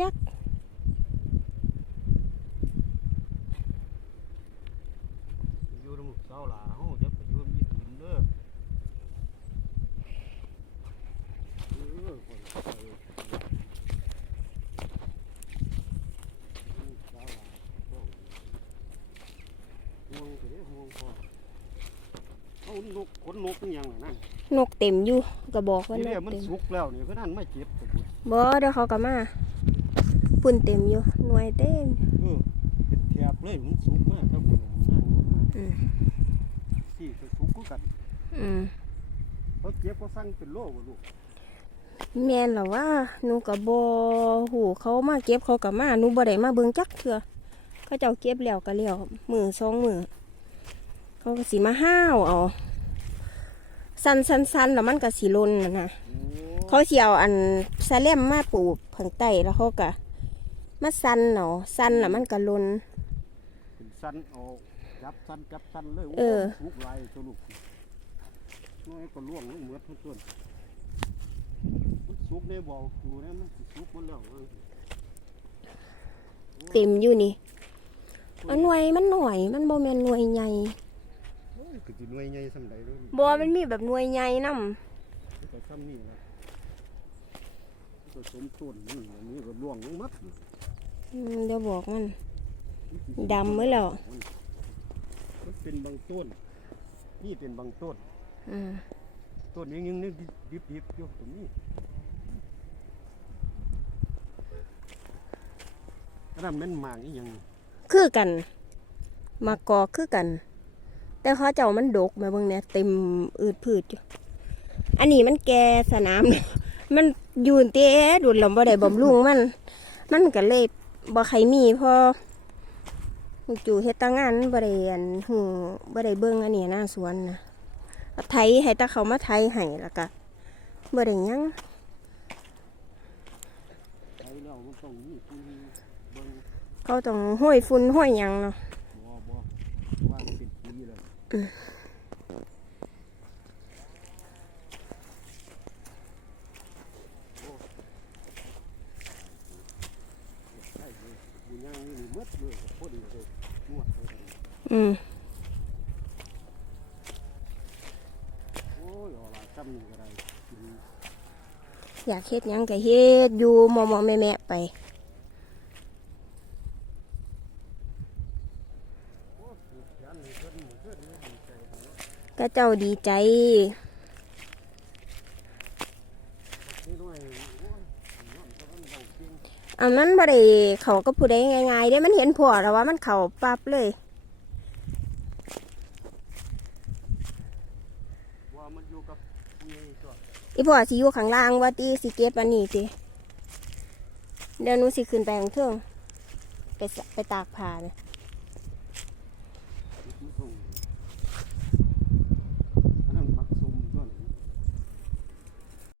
จักยู่ระบเสาลาเฮาจะไปอยูมีนเด้อนไห่วงสิเห่วงพอเอนกขนนกอีหยังล่นั่นนกเต็มอยู่ก็บอกว่านกเต็มสุกแล้วนี่คือนั่นไม่เจ็บบ่เดี๋ยวเขาก็มา ปุ่นเต็มอยู่หน่วยเต็มเออเป็นแถบเลยมันสุกมากครับบุญนั่นอืมที่ก็สุกคือกันอืมเขาเจ็บเขาสั่งเป็นโรคบ่ลูกแม่นล่ะว่าหนูก็บ่ฮู้เขามาเก็บเขาก็มาหนูบ่ได้มาเบิ่งจักเทื่อเขาเจ้าเก็บแล้วก็แล้วมือสองมือเขาก็สิมาห้าวเอาสั้นสั้นสั้นแล้วมันก็สิหล่นน่ะนะโอ้เขาสิเอาอันสะเล่มมาปลูกผังใต้แล้วเขาก็ มาสั้นเนาะสั้นแล้วมันก็หล่นเป็นสันเอาจับสันจับสันเลยเออสุกหลายตัวลูกน้อยก็ล่วงลงหมดทุกต้นมันสุกได้บ่ดูนะมันสิสุกหมดแล้วเออเต็มอยู่นี่อันหน่วยมันหน่อยมันบ่แม่นหน่วยใหญ่โอ้ยก็สิหน่วยใหญ่ส่ำใดเลยบ่มันมีแบบหน่วยใหญ่นำมันก็ซ้ำนี่นะมันก็สมต้นนี่อันนี้ก็ล่วงลงหมด เดี๋ยวบอกมันดำไว้แล้วมันเป็นบางต้น นี่เป็นบางต้นอืมต้นยังยังนี่ดิบดิบๆอยู่ตรงนี้อันนั้นเป็นหมากอีหยังคือกันมากอกคือกัน แต่เขาเจ้ามันดกมาเบิ่งเนี่ยเต็มอืดพืชอยู่อันนี้มันแก่สนาม มันอยืนเตะดุดลำบ่ได้บำรุงมัน มันก็เลย บ่ใครมีพอจู่เฮ็ดแตางานบ่ได้อันหูบ่ได้เบิ่งอันนี้หน้าสวนนะไถให้ตาเขามาไถให้แล้วก็บ่ได้หยังใช้แล้วมันต้องมีคุณเบิ่งเขาต้องห้อยฝุ่นห้อยยังเนาะ บ่บ่ว่ามันเป็นปีเลยใช่เลยบุญยังนี่นี่หมดเลยพ อดีเลยนวดเลยอืมอยากเฮ็ดยังก็เฮ็ดอยู่มอๆแม่ๆไปโอ้ยยันนี่เพิ่นเพิ่นนี่ดีใจเลยก็เจ้าดีใจ นี่ด้วยโอ้ยน้ำตะวันเบาเก่งอันนั้นบ่ได้เขาก็ผู้ใดง่ายๆเด้มันเห็นผัวแล้วว่ามันเข้าปั๊บเลยว่ามันอยู่กับผู้ใหญ่ตัวอีผัวสิอยู่ข้างล่างว่าติสิเก็บอันนี้ติเดี๋ยวหนูสิขึ้นไปข้างเทิงไปสะไปตากผ้านะ